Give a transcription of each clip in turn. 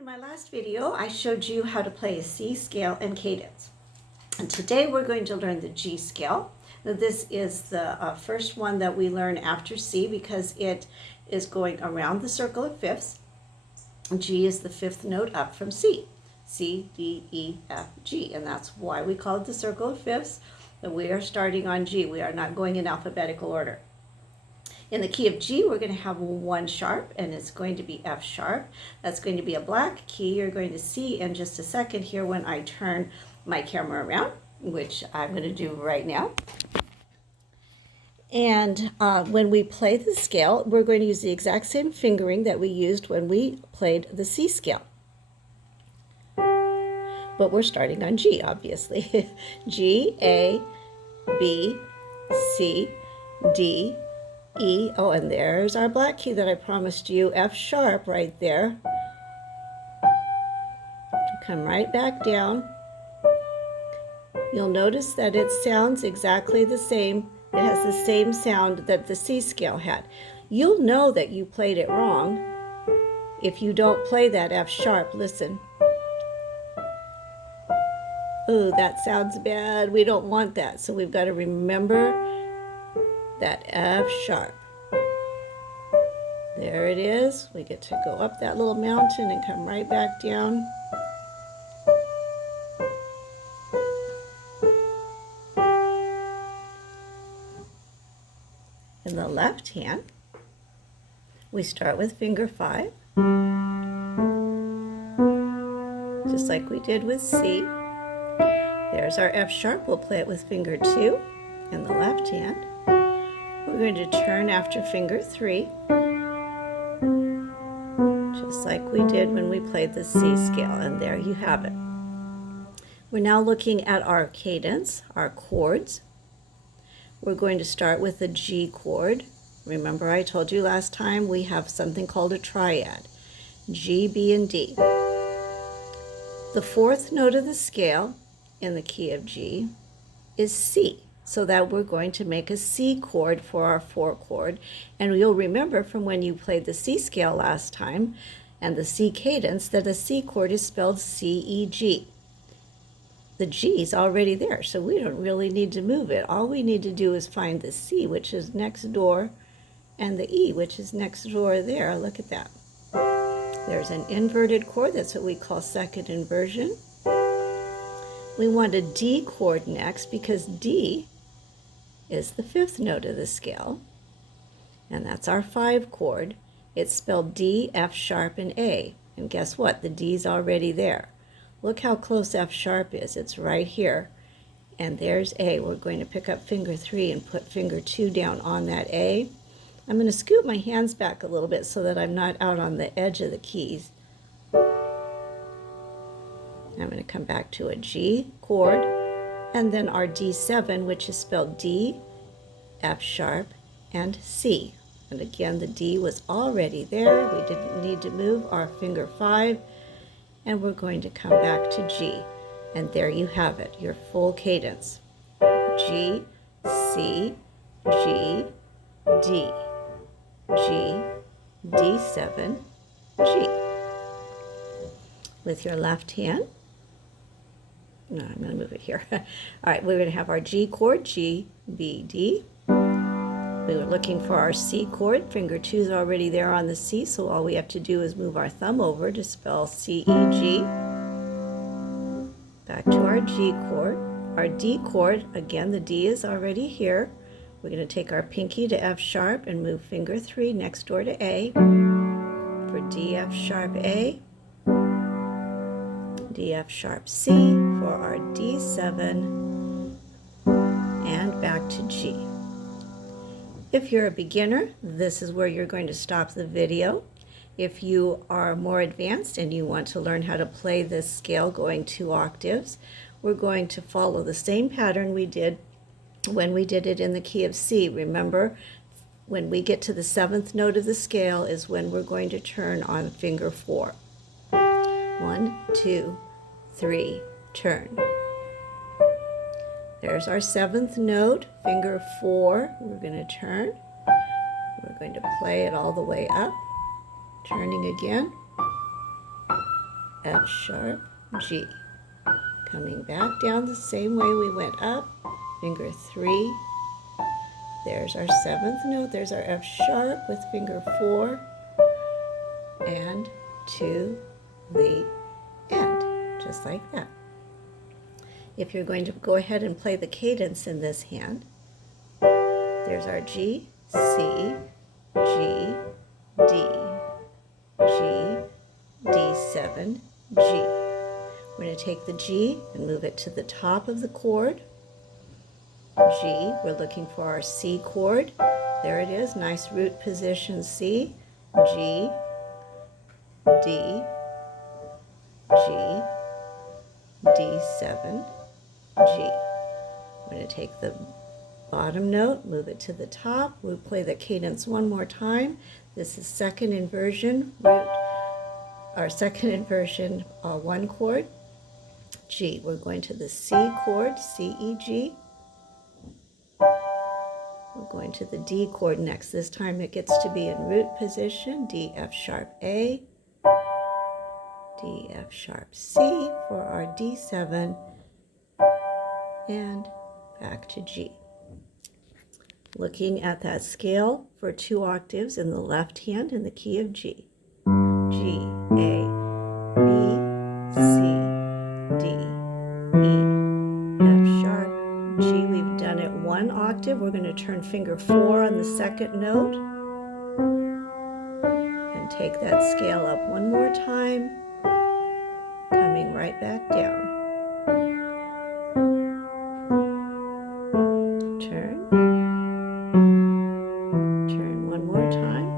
In my last video, I showed you how to play a C scale and cadence. And today we're going to learn the G scale. Now this is the first one that we learn after C because it is going around the circle of fifths. G is the fifth note up from C. C, D, E, F, G. And that's why we call it the circle of fifths. That we are starting on G. We are not going in alphabetical order. In the key of G, we're going to have one sharp, and it's going to be F sharp. That's going to be a black key. You're going to see in just a second here when I turn my camera around, which I'm going to do right now. And when we play the scale, we're going to use the exact same fingering that we used when we played the C scale. But we're starting on G, obviously. G, A, B, C, D, E. Oh, and there's our black key that I promised you, F sharp right there. Come right back down. You'll notice that it sounds exactly the same. It has the same sound that the C scale had. You'll know that you played it wrong if you don't play that F sharp. Listen. Oh, that sounds bad. We don't want that. So we've got to remember that F sharp. There it is. We get to go up that little mountain and come right back down. In the left hand, we start with finger 5, just like we did with C. There's our F sharp. We'll play it with finger 2 in the left hand. We're going to turn after finger 3, just like we did when we played the C scale, and there you have it. We're now looking at our cadence, our chords. We're going to start with the G chord. Remember I told you last time we have something called a triad, G, B, and D. The fourth note of the scale in the key of G is C, so that we're going to make a C chord for our 4 chord. And you'll remember from when you played the C scale last time and the C cadence that a C chord is spelled C-E-G. The G is already there, so we don't really need to move it. All we need to do is find the C, which is next door, and the E, which is next door there. Look at that. There's an inverted chord. That's what we call second inversion. We want a D chord next because D is the 5th note of the scale, and that's our 5 chord. It's spelled D, F sharp, and A. And guess what? The D's already there. Look how close F sharp is. It's right here. And there's A. We're going to pick up finger 3 and put finger 2 down on that A. I'm going to scoot my hands back a little bit so that I'm not out on the edge of the keys. I'm going to come back to a G chord, and then our D7, which is spelled D, F sharp, and C. And again, the D was already there. We didn't need to move our finger 5. And we're going to come back to G. And there you have it, your full cadence. G, C, G, D, G, D7, G. With your left hand, no, I'm going to move it here. All right, we're going to have our G chord, G, B, D. We were looking for our C chord. Finger 2 is already there on the C, so all we have to do is move our thumb over to spell C-E-G. Back to our G chord. Our D chord, again, the D is already here. We're going to take our pinky to F sharp and move finger 3 next door to A. For D, F sharp, A. D, F sharp, C for our D7, and back to G. If you're a beginner, this is where you're going to stop the video. If you are more advanced and you want to learn how to play this scale going 2 octaves, we're going to follow the same pattern we did when we did it in the key of C. Remember, when we get to the 7th note of the scale is when we're going to turn on finger 4. 1, 2, 3, turn. There's our 7th note, finger 4. We're going to turn. We're going to play it all the way up, turning again. F sharp, G. Coming back down the same way we went up, finger 3. There's our 7th note. There's our F sharp with finger 4. And to the end, just like that. If you're going to go ahead and play the cadence in this hand, there's our G, C, G, D, G, D7, G. We're going to take the G and move it to the top of the chord. G, we're looking for our C chord. There it is, nice root position C, G, D, G, D7, G. We're going to take the bottom note, move it to the top. We'll play the cadence one more time. This is second inversion root, our second inversion 1 chord, G. We're going to the C chord, C, E, G. We're going to the D chord next. This time it gets to be in root position, D, F sharp, A, D, F sharp, C for our D7, and back to G. Looking at that scale for 2 octaves in the left hand in the key of G. G, A, B, C, D, E, F sharp, G. We've done it 1 octave. We're going to turn finger 4 on the second note and take that scale up one more time, coming right back down. Turn one more time,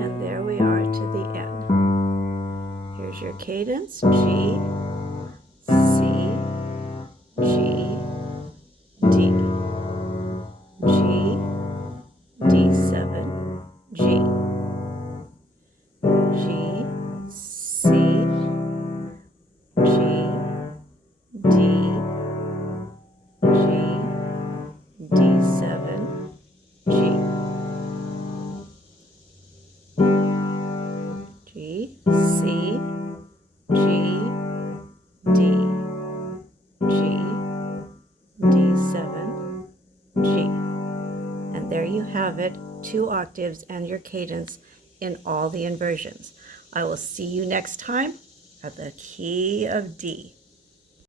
and there we are to the end. Here's your cadence, G, C, G, D, G, D7, G, G, C, G, D, G, D7, G, G, C, G, D, G, D7, G. And there you have it, 2 octaves and your cadence in all the inversions. I will see you next time at the key of D.